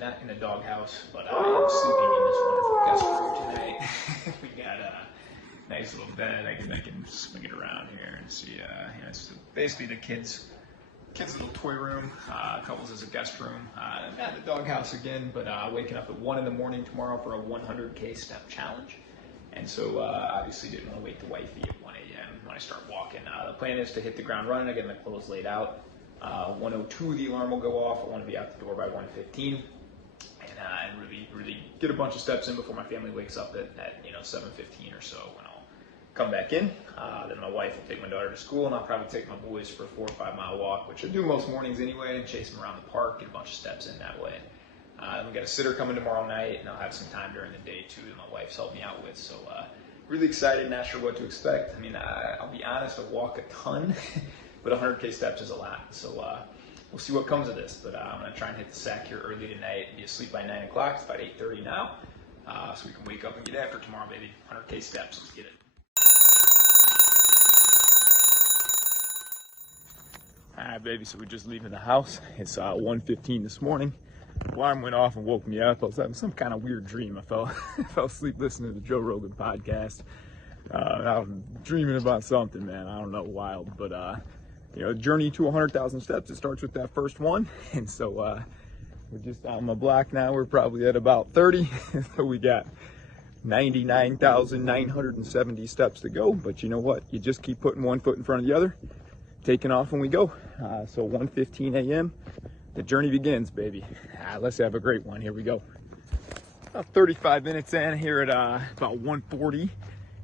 not in the doghouse, but I am sleeping in this wonderful guest room tonight. We got a nice little bed. I can swing it around here and see. It's basically the kids' little toy room. Couples as a guest room. Not the doghouse again, but waking up at 1 in the morning tomorrow for a 100K step challenge. And so obviously didn't want to wake the wifey at 1 a.m. when I start walking. The plan is to hit the ground running. Again, the clothes laid out. 1:02 the alarm will go off. I want to be out the door by 1:15 and really get a bunch of steps in before my family wakes up at 7:15 or so when I'll come back in. Then my wife will take my daughter to school, and I'll probably take my boys for a 4 or 5 mile walk, which I do most mornings anyway, and chase them around the park, get a bunch of steps in that way. We got a sitter coming tomorrow night, and I'll have some time during the day too that my wife's helped me out with. So really excited, not sure what to expect. I mean, I'll be honest, I walk a ton, but 100K steps is a lot. So we'll see what comes of this. But I'm gonna try and hit the sack here early tonight and be asleep by 9 o'clock. It's about 8:30 now, so we can wake up and get after tomorrow, baby. 100K steps, let's get it. All right, baby, so we're just leaving the house. It's 1:15 this morning. Alarm went off and woke me up. I was having some kind of weird dream. I fell asleep listening to the Joe Rogan podcast. I was dreaming about something, man. I don't know, wild. But, journey to 100,000 steps, it starts with that first one. And so we're just on my block now. We're probably at about 30. So we got 99,970 steps to go. But you know what? You just keep putting one foot in front of the other, taking off when we go. So 1:15 a.m. The journey begins, baby. Let's have a great one. Here we go. About 35 minutes in here at about 1:40,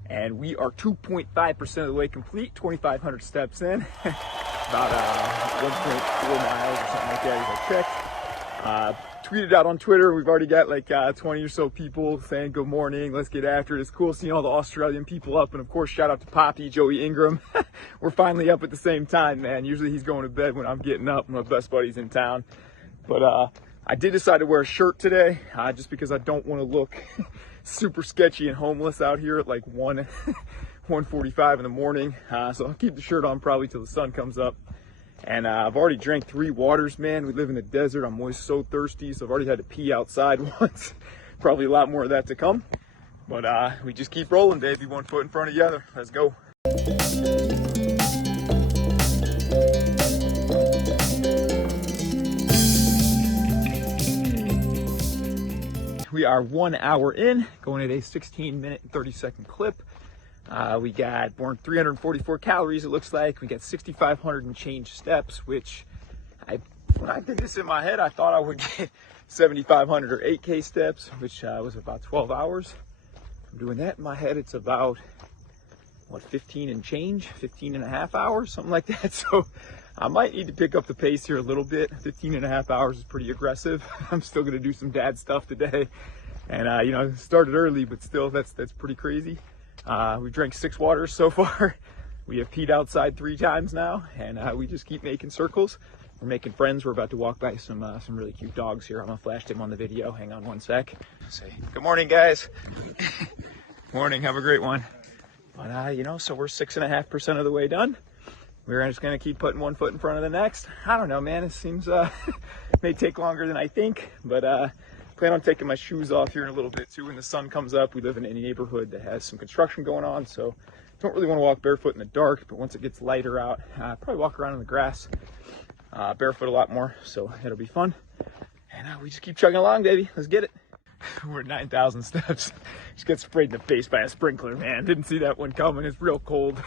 and we are 2.5% of the way complete. 2,500 steps in, about 1.4 miles or something like that as I checked. Tweeted out on Twitter. We've already got like 20 or so people saying good morning. Let's get after it. It's cool seeing all the Australian people up, and of course, shout out to Poppy, Joey Ingram. We're finally up at the same time, man. Usually he's going to bed when I'm getting up. My best buddy's in town, but I did decide to wear a shirt today, just because I don't want to look super sketchy and homeless out here at like 1:45 in the morning. So I'll keep the shirt on probably till the sun comes up. And I've already drank 3 waters, man. We live in the desert. I'm always so thirsty, so I've already had to pee outside once. Probably a lot more of that to come. But we just keep rolling, baby. 1 foot in front of the other. Let's go. We are 1 hour in, going at a 16-minute and 30-second clip. We burned 344 calories, it looks like. We got 6,500 and change steps, which when I did this in my head, I thought I would get 7,500 or 8K steps, which was about 12 hours. I'm doing that in my head. It's about, 15 and change, 15 and a half hours, something like that. So I might need to pick up the pace here a little bit. 15 and a half hours is pretty aggressive. I'm still going to do some dad stuff today. And, started early, but still, that's pretty crazy. We drank 6 waters so far. We have peed outside 3 times now, and we just keep making circles. We're making friends. We're about to walk by some really cute dogs here. I'm gonna flash them on the video. Hang on one sec. Say good morning, guys. Morning. Have a great one. But so we're 6.5% of the way done. We're just gonna keep putting 1 foot in front of the next. I don't know, man. It seems may take longer than I think, but plan on taking my shoes off here in a little bit too when the sun comes up. We live in a neighborhood that has some construction going on, so don't really want to walk barefoot in the dark, but once it gets lighter out, probably walk around in the grass barefoot a lot more, so it'll be fun. And we just keep chugging along, baby. Let's get it. We're at 9,000 steps. Just got sprayed in the face by a sprinkler, man. Didn't see that one coming. It's real cold.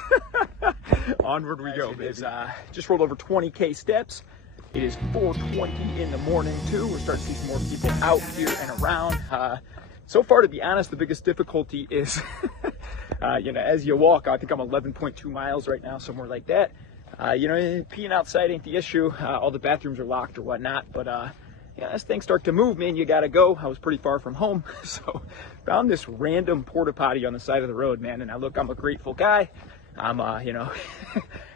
Onward we go, baby. Just rolled over 20K steps. It is 4:20 in the morning too. We're starting to see some more people out here and around. So far, to be honest, the biggest difficulty is, as you walk, I think I'm 11.2 miles right now, somewhere like that. Peeing outside ain't the issue. All the bathrooms are locked or whatnot, but as things start to move, man, you gotta go. I was pretty far from home, so found this random porta potty on the side of the road, man. And I'm a grateful guy. I'm,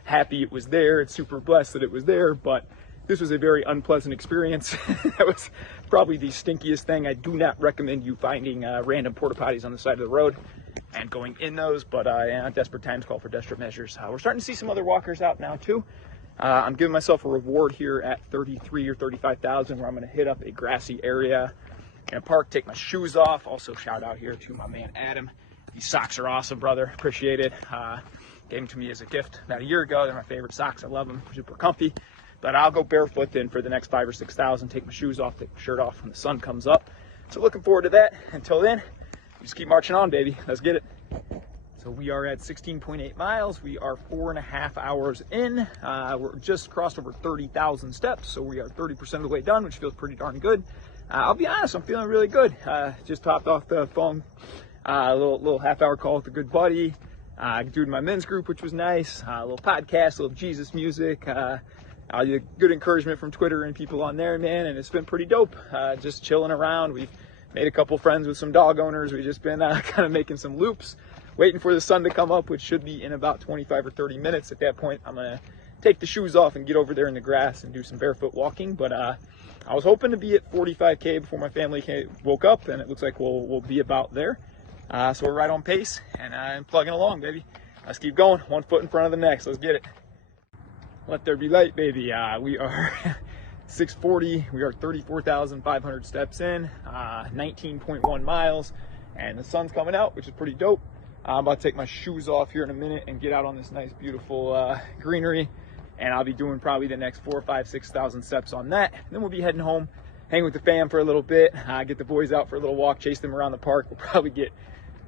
happy it was there. It's super blessed that it was there, but this was a very unpleasant experience. That was probably the stinkiest thing. I do not recommend you finding random porta potties on the side of the road and going in those, but desperate times call for desperate measures. We're starting to see some other walkers out now too. I'm giving myself a reward here at 33 or 35,000 where I'm going to hit up a grassy area in a park, take my shoes off. Also shout out here to my man Adam. These socks are awesome, brother. Appreciate it. Gave them to me as a gift about a year ago. They're my favorite socks. I love them. Super comfy. But I'll go barefoot then for the next 5,000 or 6,000. Take my shoes off, take my shirt off when the sun comes up. So looking forward to that. Until then, just keep marching on, baby. Let's get it. So we are at 16.8 miles. We are 4.5 hours in. We're just crossed over 30,000 steps. So we are 30% of the way done, which feels pretty darn good. I'll be honest, I'm feeling really good. Just hopped off the phone, a little half-hour call with a good buddy, dude in my men's group, which was nice. A little podcast, a little Jesus music, good encouragement from Twitter and people on there, man. And it's been pretty dope. Just chilling around. We've made a couple friends with some dog owners. We've just been kind of making some loops, waiting for the sun to come up, which should be in about 25 or 30 minutes. At that point, I'm gonna take the shoes off and get over there in the grass and do some barefoot walking. But I was hoping to be at 45K before my family woke up, and it looks like we'll be about there. So we're right on pace, and I'm plugging along, baby. Let's keep going, one foot in front of the next. Let's get it. Let there be light, baby. We are 640. We are 34,500 steps in, 19.1 miles, and the sun's coming out, which is pretty dope. I'm about to take my shoes off here in a minute and get out on this nice, beautiful greenery. And I'll be doing probably the next 4,000, 5,000, 6,000 steps on that. And then we'll be heading home, hang with the fam for a little bit, get the boys out for a little walk, chase them around the park. We'll probably get,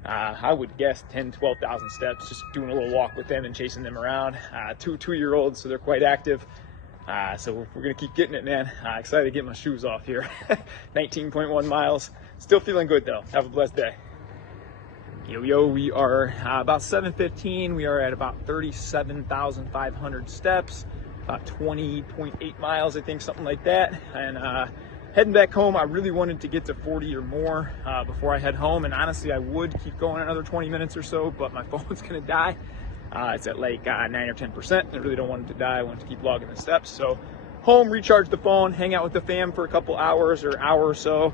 I would guess, 10,000, 12,000 steps, just doing a little walk with them and chasing them around. Two-year-olds, so they're quite active. So we're going to keep getting it, man. Excited to get my shoes off here. 19.1 miles. Still feeling good, though. Have a blessed day. Yo, we are about 7:15. We are at about 37,500 steps, about 20.8 miles, I think, something like that. And heading back home, I really wanted to get to 40 or more before I head home. And honestly, I would keep going another 20 minutes or so, but my phone's going to die. It's at like 9 or 10%. I really don't want it to die. I want it to keep logging the steps. So home, recharge the phone, hang out with the fam for a couple hours or hour or so.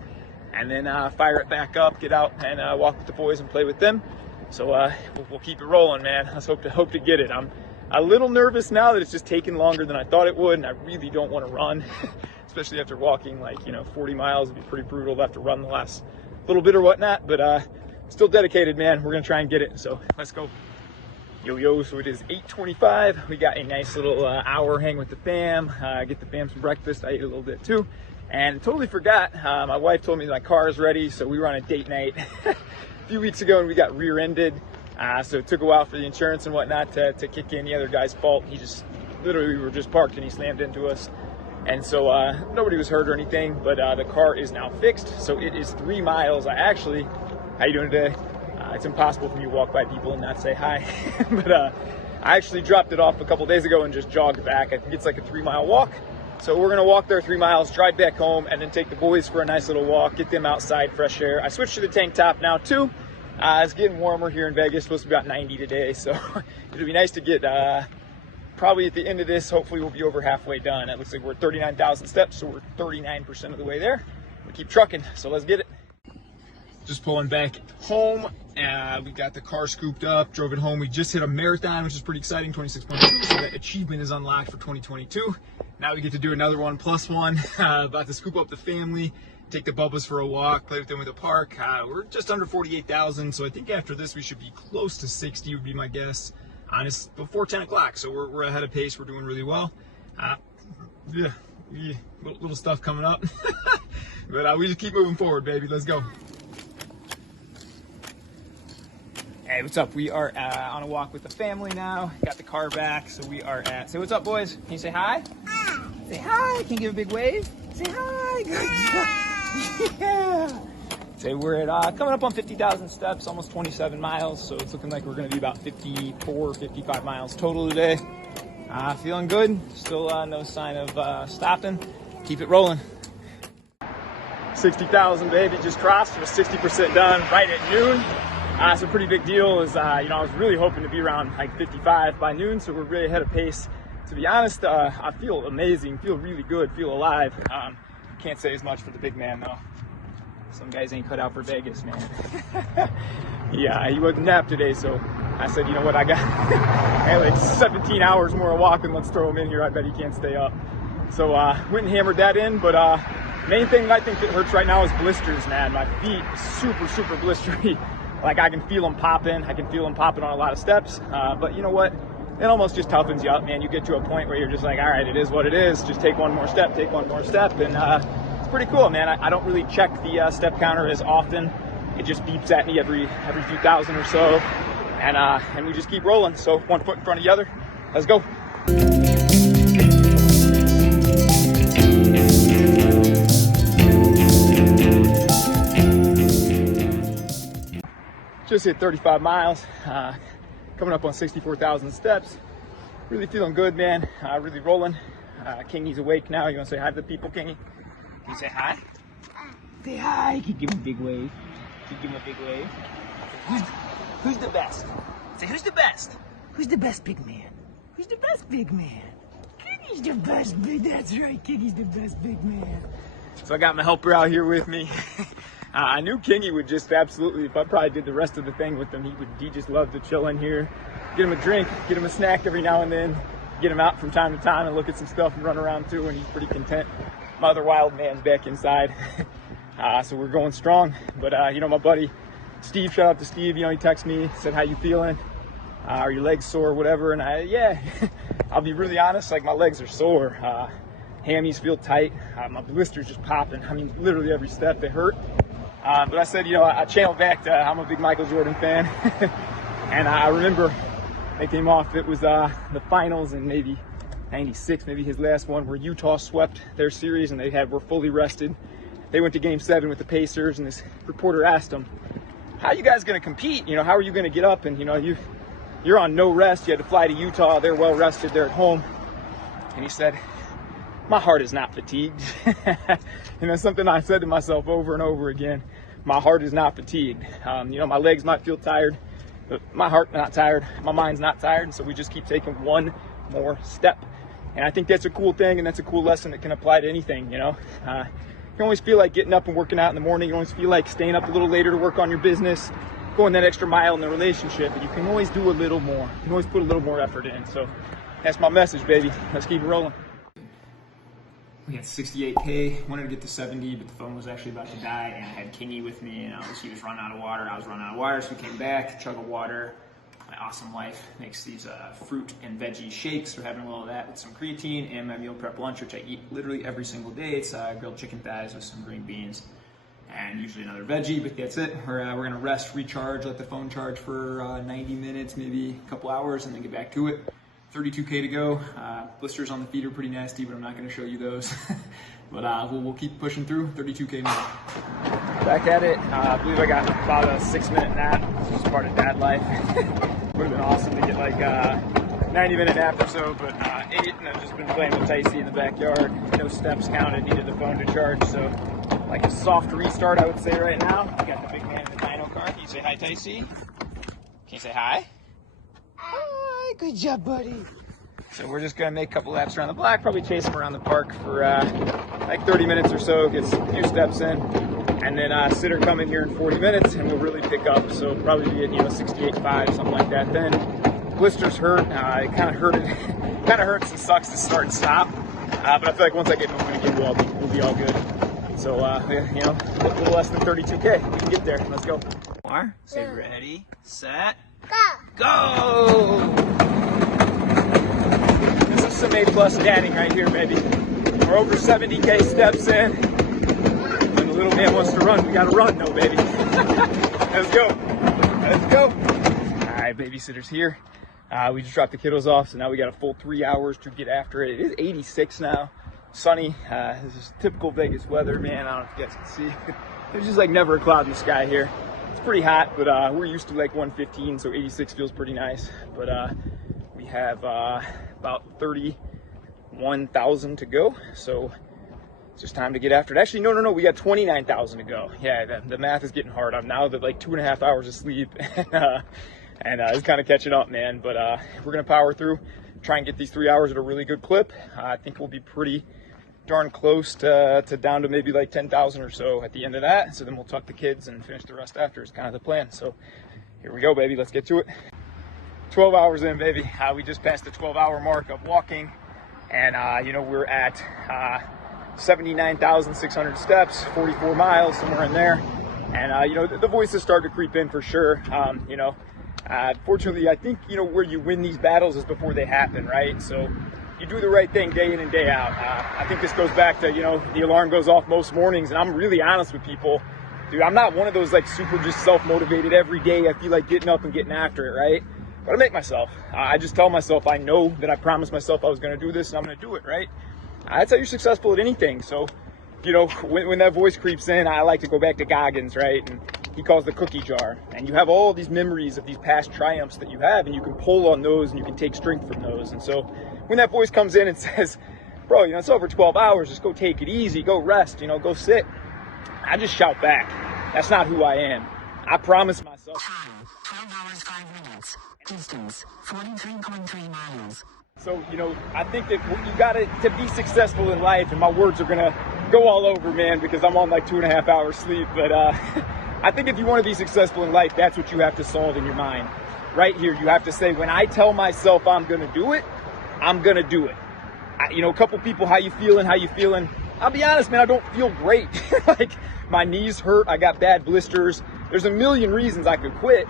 And then fire it back up, get out and walk with the boys and play with them. So we'll keep it rolling, man. Let's hope to get it. I'm a little nervous now that it's just taking longer than I thought it would, and I really don't want to run, especially after walking 40 miles. It'd be pretty brutal to have to run the last little bit or whatnot, but still dedicated, man. We're gonna try and get it. So let's go. Yo, so it is 8:25. We got a nice little hour hang with the fam, get the fam some breakfast. I ate a little bit too. And totally forgot, my wife told me my car is ready, so we were on a date night a few weeks ago and we got rear-ended. So it took a while for the insurance and whatnot to kick in. The other guy's fault. He just, literally, we were just parked and he slammed into us. And so nobody was hurt or anything, but the car is now fixed. So it is 3 miles. How you doing today? It's impossible for me to walk by people and not say hi. But I actually dropped it off a couple days ago and just jogged back. I think it's like a 3-mile walk. So we're gonna walk there 3 miles, drive back home, and then take the boys for a nice little walk, get them outside, fresh air. I switched to the tank top now too. It's getting warmer here in Vegas, supposed to be about 90 today. So it'll be nice to get, probably at the end of this, hopefully we'll be over halfway done. It looks like we're at 39,000 steps, so we're 39% of the way there. We keep trucking, so let's get it. Just pulling back home. We got the car scooped up, drove it home. We just hit a marathon, which is pretty exciting, 26.2. So that achievement is unlocked for 2022. Now we get to do another one, plus one. About to scoop up the family, take the Bubbas for a walk, play with them at the park. We're just under 48,000, so I think after this we should be close to 60 would be my guess. Honest, before 10 o'clock, so we're ahead of pace. We're doing really well. Little stuff coming up. But we just keep moving forward, baby. Let's go. Hey, what's up? We are on a walk with the family now. Got the car back, so we are at... Say what's up, boys. Can you say hi? Hi. Say hi. Can you give a big wave? Say hi. Good. Yeah. Say we're at coming up on 50,000 steps, almost 27 miles, so it's looking like we're going to be about 54, 55 miles total today. Feeling good. Still no sign of stopping. Keep it rolling. 60,000, baby. Just crossed. We're 60% done right at noon. It's a pretty big deal. I was really hoping to be around like 55 by noon, so we're really ahead of pace. To be honest, I feel amazing, feel really good, feel alive. Can't say as much for the big man though. Some guys ain't cut out for Vegas, man. Yeah, he wasn't napped today, so I said, you know what, I had like 17 hours more of walking. Let's throw him in here. I bet he can't stay up. So went and hammered that in. But main thing I think that hurts right now is blisters, man. My feet super, super blistery. Like I can feel them popping. I can feel them popping on a lot of steps. But you know what? It almost just toughens you up, man. You get to a point where you're just like, all right, it is what it is. Just take one more step, take one more step. And it's pretty cool, man. I don't really check the step counter as often. It just beeps at me every few thousand or so. And we just keep rolling. So one foot in front of the other. Let's go. Just hit 35 miles. Coming up on 64,000 steps. Really feeling good, man. Really rolling. Kingy's awake now. You want to say hi to the people, Kingy? Can you say hi? Say hi. Can you give him a big wave? Can you give him a big wave? Who's the best? Say, who's the best? Who's the best big man? Who's the best big man? Kingy's the best big. That's right. Kingy's the best big man. So I got my helper out here with me. I knew Kingy would just absolutely, if I probably did the rest of the thing with him, he just love to chill in here, get him a drink, get him a snack every now and then, get him out from time to time and look at some stuff and run around too, and he's pretty content. My other wild man's back inside. So we're going strong. But you know, my buddy Steve, shout out to Steve, you know, he texted me, said, how you feeling? Are your legs sore, whatever? And yeah, I'll be really honest, like my legs are sore. Hammies feel tight. My blisters just popping. I mean, literally every step, they hurt. But I said, you know, I channeled back to I'm a big Michael Jordan fan. And I remember they came off, it was the finals in maybe 96, maybe his last one, where Utah swept their series and were fully rested. They went to game 7 with the Pacers, and this reporter asked him, how are you guys going to compete? You know, how are you going to get up? And, you know, you're on no rest. You had to fly to Utah. They're well rested. They're at home. And he said, my heart is not fatigued. You know, something I said to myself over and over again. My heart is not fatigued. You know, my legs might feel tired, but my heart's not tired. My mind's not tired. And so we just keep taking one more step. And I think that's a cool thing, and that's a cool lesson that can apply to anything, you know. You can always feel like getting up and working out in the morning. You always feel like staying up a little later to work on your business, going that extra mile in the relationship. But you can always do a little more. You can always put a little more effort in. So that's my message, baby. Let's keep it rolling. We had 68K, wanted to get to 70, but the phone was actually about to die, and I had Kingy with me, and he was running out of water. I was running out of water, so we came back, chug of water. My awesome wife makes these fruit and veggie shakes. We're having a little of that with some creatine and my meal prep lunch, which I eat literally every single day. It's grilled chicken thighs with some green beans and usually another veggie, but that's it. We're gonna rest, recharge, let the phone charge for 90 minutes, maybe a couple hours, and then get back to it. 32K to go. Blisters on the feet are pretty nasty, but I'm not going to show you those. But we'll keep pushing through. 32K more. Back at it. I believe I got about a 6-minute nap. It's just part of dad life. Would have been awesome to get like a 90-minute nap or so, but ate, and I've just been playing with Ticey in the backyard. No steps counted. Needed the phone to charge, so like a soft restart, I would say right now. We got the big man in the dyno car. Can you say hi, Ticey? Can you say hi? Hi, good job, buddy. So we're just gonna make a couple laps around the block, probably chase him around the park for like 30 minutes or so, get a few steps in, and then Sitter come in here in 40 minutes, and we'll really pick up. So probably be at 68.5, something like that. Then blisters hurt. It kind of hurts and sucks to start and stop. But I feel like once I get moving again, we'll be all good. So you know, a little less than 32K. We can get there. Let's go. Say ready, set. Go! This is some A+ dadding right here, baby. We're over 70K steps in. When the little man wants to run, we gotta run though, baby. Let's go. Let's go. All right, babysitter's here. We just dropped the kiddos off, so now we got a full 3 hours to get after it. It is 86 now. Sunny. This is typical Vegas weather, man. I don't know if you guys can see. There's just like never a cloud in the sky here. It's pretty hot, but we're used to like 115, so 86 feels pretty nice. But we have about 31,000 to go, so it's just time to get after it. Actually, no, we got 29,000 to go. Yeah, the math is getting hard. I'm now at like 2.5 hours of sleep, and it's kind of catching up, man. But we're gonna power through, try and get these 3 hours at a really good clip. I think we'll be pretty darn close to down to maybe like 10,000 or so at the end of that. So then we'll tuck the kids and finish the rest after is kind of the plan. So here we go, baby. Let's get to it. 12 hours in, baby. We just passed the 12-hour mark of walking, and you know, we're at 79,600 steps, 44 miles, somewhere in there. And you know, the voices start to creep in for sure. You know, fortunately, I think, you know, where you win these battles is before they happen, right? So you do the right thing day in and day out. I think this goes back to, you know, the alarm goes off most mornings, and I'm really honest with people. Dude, I'm not one of those like super just self-motivated every day. I feel like getting up and getting after it, right? But I make myself. I just tell myself, I know that I promised myself I was going to do this, and I'm going to do it, right? That's how you're successful at anything. So, you know, when that voice creeps in, I like to go back to Goggins, right? And he calls the cookie jar. And you have all these memories of these past triumphs that you have, and you can pull on those and you can take strength from those. And so when that voice comes in and says, bro, you know, it's over 12 hours, just go take it easy, go rest, you know, go sit, I just shout back. That's not who I am. I promise myself. Time, 12 hours, 5 minutes. Distance, 43.3 miles. So, you know, I think that you got to be successful in life, and my words are going to go all over, man, because I'm on like 2.5 hours sleep. But I think if you want to be successful in life, that's what you have to solve in your mind. Right here, you have to say, when I tell myself I'm going to do it, I'm going to do it. You know, a couple people, how you feeling? I'll be honest, man, I don't feel great. Like, my knees hurt. I got bad blisters. There's a million reasons I could quit.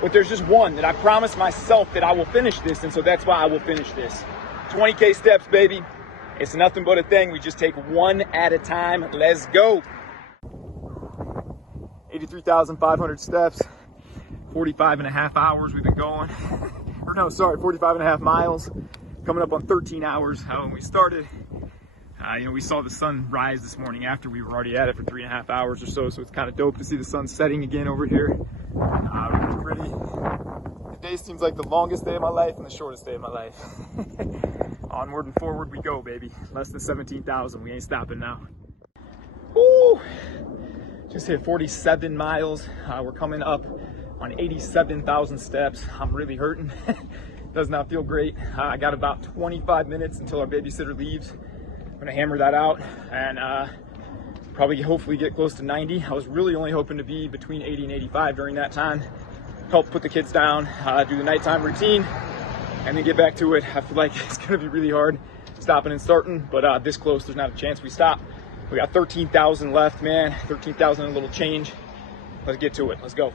But there's just one, that I promised myself that I will finish this, and so that's why I will finish this. 20K steps, baby. It's nothing but a thing. We just take one at a time. Let's go. 83,500 steps, 45 and a half hours we've been going. Or no, sorry, 45 and a half miles. Coming up on 13 hours when we started. You know, we saw the sun rise this morning after we were already at it for 3.5 hours or so, so it's kind of dope to see the sun setting again over here. Really pretty. The day seems like the longest day of my life and the shortest day of my life. Onward and forward we go, baby. Less than 17,000. We ain't stopping now. Woo! Just hit 47 miles. We're coming up on 87,000 steps. I'm really hurting. Does not feel great. I got about 25 minutes until our babysitter leaves. I'm gonna hammer that out and probably hopefully get close to 90. I was really only hoping to be between 80 and 85 during that time. Help put the kids down, do the nighttime routine, and then get back to it. I feel like it's gonna be really hard stopping and starting, but this close, there's not a chance we stop. We got 13,000 left, man. 13,000 and a little change. Let's get to it. Let's go.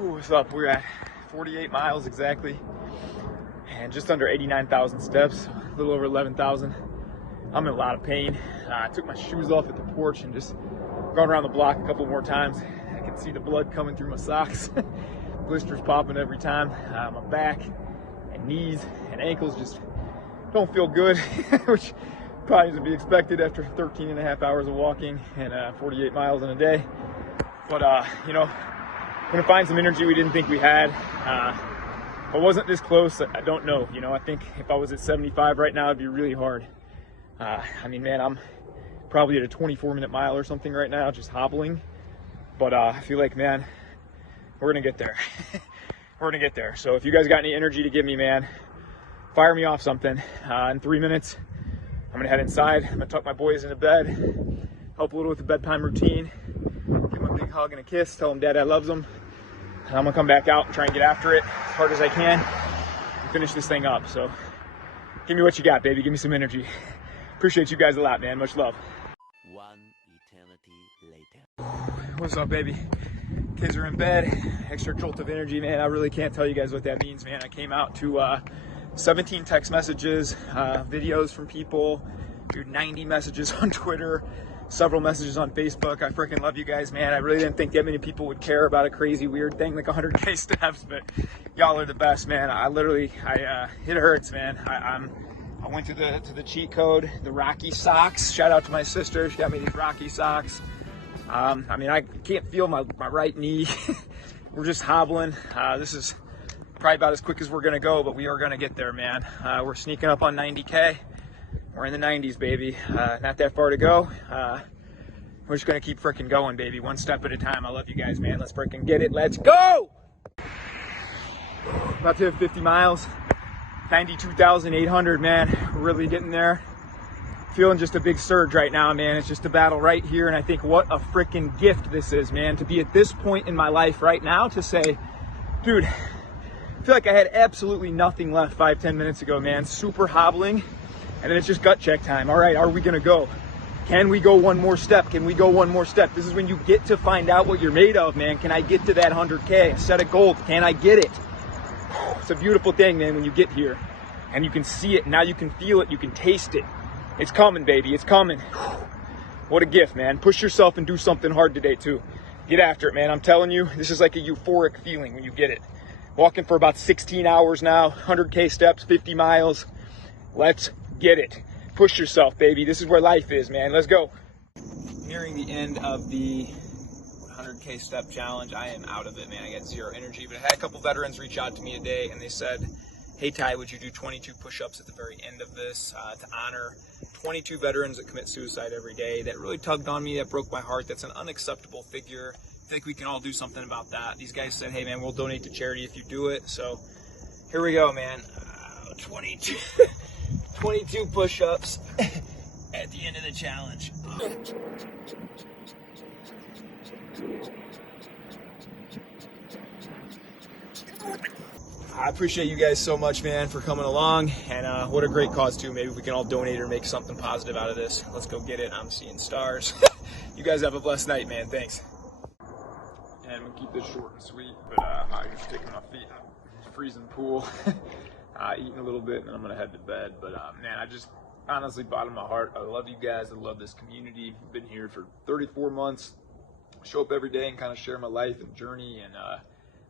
Ooh, what's up? We're at 48 miles exactly, and just under 89,000 steps, a little over 11,000. I'm in a lot of pain. I took my shoes off at the porch and just gone around the block a couple more times. I can see the blood coming through my socks. Blisters popping every time. My back and knees and ankles just don't feel good, which probably is to be expected after 13 and a half hours of walking and 48 miles in a day. But, you know, I'm gonna find some energy we didn't think we had. If I wasn't this close, I don't know. You know, I think if I was at 75 right now, it'd be really hard. I mean, man, I'm probably at a 24-minute mile or something right now, just hobbling. But I feel like, man, we're gonna get there. We're gonna get there. So if you guys got any energy to give me, man, fire me off something. In 3 minutes, I'm gonna head inside. I'm gonna tuck my boys into bed, help a little with the bedtime routine, give them a big hug and a kiss, tell them Dad I loves them. And I'm gonna come back out and try and get after it as hard as I can and finish this thing up. So give me what you got, baby. Give me some energy. Appreciate you guys a lot, man. Much love. One eternity later. What's up, baby? Kids are in bed. Extra jolt of energy, man. I really can't tell you guys what that means, man. I came out to 17 text messages, videos from people, dude, 90 messages on Twitter, several messages on Facebook. I freaking love you guys, man. I really didn't think that many people would care about a crazy, weird thing like 100K steps, but y'all are the best, man. It hurts, man. I went to the cheat code, the Rocky socks. Shout out to my sister. She got me these Rocky socks. I mean, I can't feel my right knee. We're just hobbling. This is probably about as quick as we're gonna go, but we are gonna get there, man. We're sneaking up on 90K. We're in the 90s, baby. Not that far to go. We're just gonna keep freaking going, baby. One step at a time. I love you guys, man. Let's freaking get it. Let's go! About to hit 50 miles. 92,800, man. We're really getting there. Feeling just a big surge right now, man. It's just a battle right here, and I think what a freaking gift this is, man. To be at this point in my life right now to say, dude, feel like I had absolutely nothing left 5-10 minutes ago, man. Super hobbling. And then it's just gut check time. All right, are we gonna go? Can we go one more step? Can we go one more step? This is when you get to find out what you're made of, man. Can I get to that 100K? Set a goal. Can I get it? It's a beautiful thing, man, when you get here and you can see it. Now you can feel it. You can taste it. It's coming, baby. It's coming. What a gift, man. Push yourself and do something hard today, too. Get after it, man. I'm telling you, this is like a euphoric feeling when you get it. Walking for about 16 hours now, 100K steps, 50 miles. Let's get it. Push yourself, baby. This is where life is, man. Let's go. Nearing the end of the 100K step challenge. I am out of it, man. I got zero energy, but I had a couple veterans reach out to me today and they said, hey Ty, would you do 22 push-ups at the very end of this to honor 22 veterans that commit suicide every day? That really tugged on me. That broke my heart. That's an unacceptable figure. I think we can all do something about that. These guys said, hey man, we'll donate to charity if you do it. So here we go, man. 22 push-ups at the end of the challenge. I appreciate you guys so much, man, for coming along, and what a great cause too. Maybe we can all donate or make something positive out of this. Let's go get it. I'm seeing stars. You guys have a blessed night, man. Thanks. And we'll keep this short and sweet, but I'm just taking my feet in the freezing pool, eating a little bit, and then I'm gonna head to bed. But man, I just honestly, bottom of my heart, I love you guys. I love this community. I've been here for 34 months. Show up every day and kind of share my life and journey, and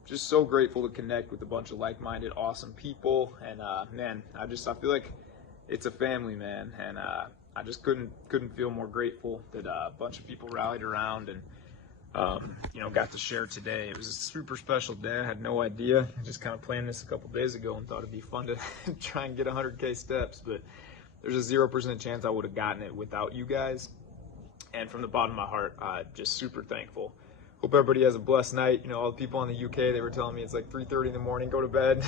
just so grateful to connect with a bunch of like-minded, awesome people. And man, I feel like it's a family, man. And I just couldn't feel more grateful that a bunch of people rallied around and you know, got to share today. It was a super special day. I had no idea. I just kind of planned this a couple days ago and thought it'd be fun to try and get 100K steps, but there's a 0% chance I would have gotten it without you guys. And from the bottom of my heart, just super thankful. Hope everybody has a blessed night. You know, all the people in the UK, they were telling me it's like 3:30 in the morning, go to bed.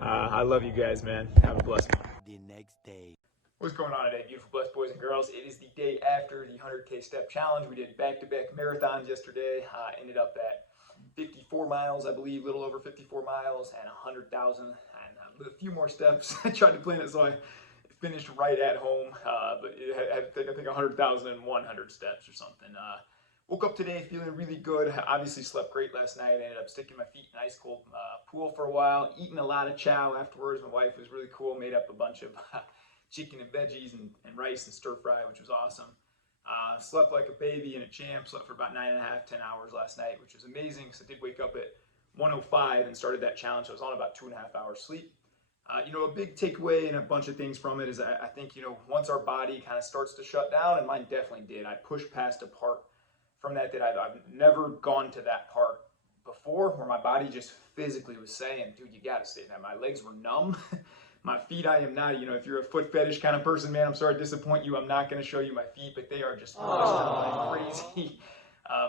I love you guys, man. Have a blessed one. The next day. What's going on today, beautiful blessed boys and girls? It is the day after the 100K step challenge. We did back-to-back marathons yesterday. Ended up at 54 miles, I believe, a little over 54 miles, and 100,000, and with a few more steps. I tried to plan it so I finished right at home, but it had, I think 100,100 steps or something. Woke up today feeling really good. I obviously slept great last night. I ended up sticking my feet in an ice cold pool for a while, eating a lot of chow afterwards. My wife was really cool, made up a bunch of chicken and veggies and rice and stir fry, which was awesome. Slept like a baby and a champ. Slept for about 9.5, 10 hours last night, which was amazing because I did wake up at 1:05 and started that challenge. So I was on about 2.5 hours sleep. You know, a big takeaway and a bunch of things from it is I think, you know, once our body kind of starts to shut down, and mine definitely did, I pushed past a part from that I've never gone to that part before, where my body just physically was saying, dude, you got to stay there. My legs were numb. My feet, I am not, you know, if you're a foot fetish kind of person, man, I'm sorry to disappoint you. I'm not going to show you my feet, but they are just like crazy.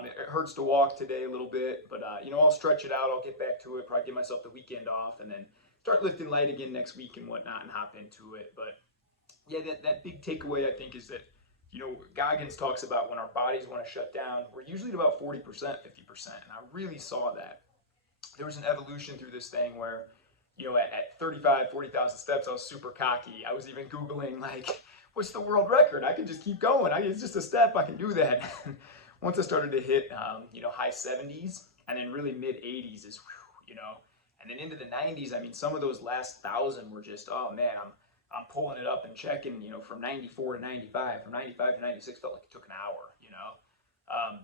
It hurts to walk today a little bit, but, you know, I'll stretch it out. I'll get back to it, probably give myself the weekend off, and then start lifting light again next week and whatnot and hop into it. But yeah, that big takeaway, I think, is that, you know, Goggins talks about when our bodies want to shut down, we're usually at about 40%, 50%. And I really saw that. There was an evolution through this thing where, you know, at 35, 40,000 steps, I was super cocky. I was even Googling, like, what's the world record? I can just keep going. It's just a step. I can do that. Once I started to hit, you know, high 70s and then really mid 80s is, you know, and then into the 90s, I mean, some of those last 1,000 were just, oh man, I'm pulling it up and checking, you know, from 94 to 95, from 95 to 96 felt like it took an hour, you know.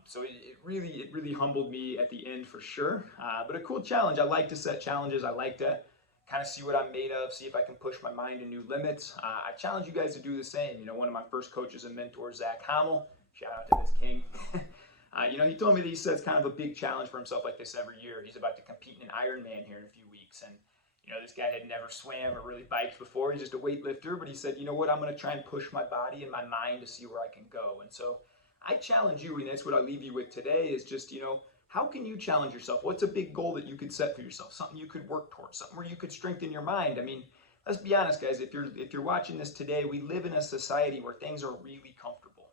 So it really humbled me at the end for sure. But a cool challenge. I like to set challenges. I like to kind of see what I'm made of, see if I can push my mind to new limits. I challenge you guys to do the same. You know, one of my first coaches and mentors, Zach Hommel, shout out to this king. You know, he told me that he sets kind of a big challenge for himself like this every year. He's about to compete in an Ironman here in a few weeks. And, you know, this guy had never swam or really biked before. He's just a weightlifter. But he said, you know what, I'm going to try and push my body and my mind to see where I can go. And so I challenge you, and that's what I leave you with today, is just, you know, how can you challenge yourself? What's a big goal that you could set for yourself? Something you could work towards, something where you could strengthen your mind. I mean, let's be honest, guys. If you're watching this today, we live in a society where things are really comfortable.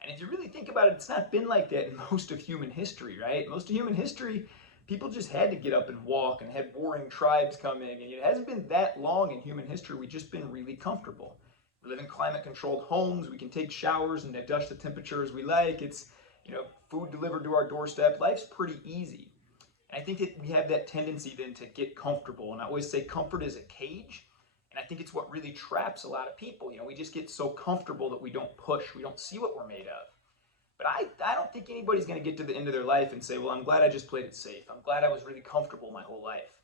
And if you really think about it, it's not been like that in most of human history, right? Most of human history, people just had to get up and walk and had warring tribes come in. And it hasn't been that long in human history. We've just been really comfortable. We live in climate controlled homes. We can take showers and adjust the temperature as we like. It's, food delivered to our doorstep. Life's pretty easy. And I think that we have that tendency then to get comfortable. And I always say comfort is a cage. And I think it's what really traps a lot of people. We just get so comfortable that we don't push. We don't see what we're made of. But I don't think anybody's going to get to the end of their life and say, well, I'm glad I just played it safe. I'm glad I was really comfortable my whole life.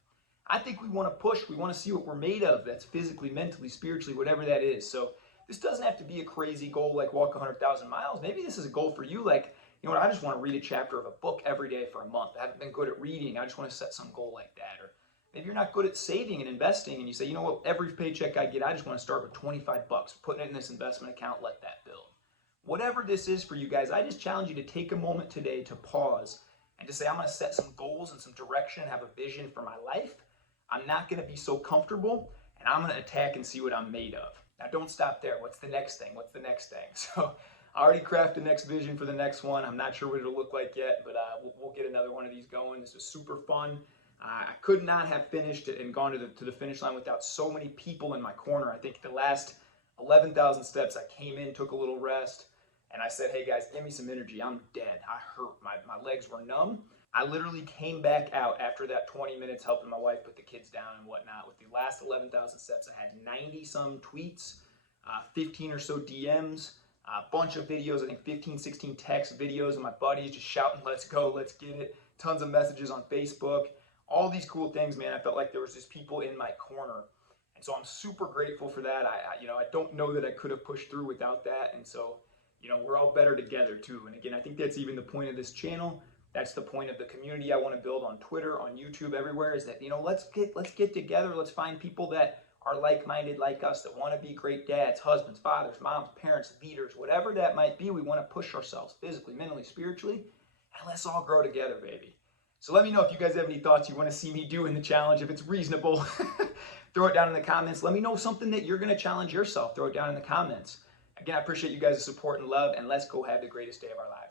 I think we want to push. We want to see what we're made of. That's physically, mentally, spiritually, whatever that is. So this doesn't have to be a crazy goal like walk 100,000 miles. Maybe this is a goal for you like, I just want to read a chapter of a book every day for a month. I haven't been good at reading. I just want to set some goal like that. Or maybe you're not good at saving and investing and you say, what, every paycheck I get, I just want to start with 25 bucks, putting it in this investment account, let that build. Whatever this is for you guys, I just challenge you to take a moment today to pause and to say, I'm going to set some goals and some direction, have a vision for my life. I'm not going to be so comfortable, and I'm going to attack and see what I'm made of. Now, don't stop there. What's the next thing? What's the next thing? So I already crafted the next vision for the next one. I'm not sure what it'll look like yet, but we'll get another one of these going. This was super fun. I could not have finished it and gone to the finish line without so many people in my corner. I think the last 11,000 steps, I came in, took a little rest, and I said, hey guys, give me some energy. I'm dead. I hurt. My legs were numb. I literally came back out after that 20 minutes helping my wife put the kids down and whatnot. With the last 11,000 steps, I had 90 some tweets, 15 or so DMs, a bunch of videos, I think 15, 16 text videos of my buddies just shouting, let's go, let's get it. Tons of messages on Facebook, all these cool things, man. I felt like there was just people in my corner. And so I'm super grateful for that. I don't know that I could have pushed through without that. And so, we're all better together too. And again, I think that's even the point of this channel. That's the point of the community I want to build on Twitter, on YouTube, everywhere, is that, let's get together. Let's find people that are like-minded like us, that want to be great dads, husbands, fathers, moms, parents, leaders, whatever that might be. We want to push ourselves physically, mentally, spiritually, and let's all grow together, baby. So let me know if you guys have any thoughts you want to see me do in the challenge. If it's reasonable, throw it down in the comments. Let me know something that you're going to challenge yourself. Throw it down in the comments. Again, I appreciate you guys' support and love, and let's go have the greatest day of our lives.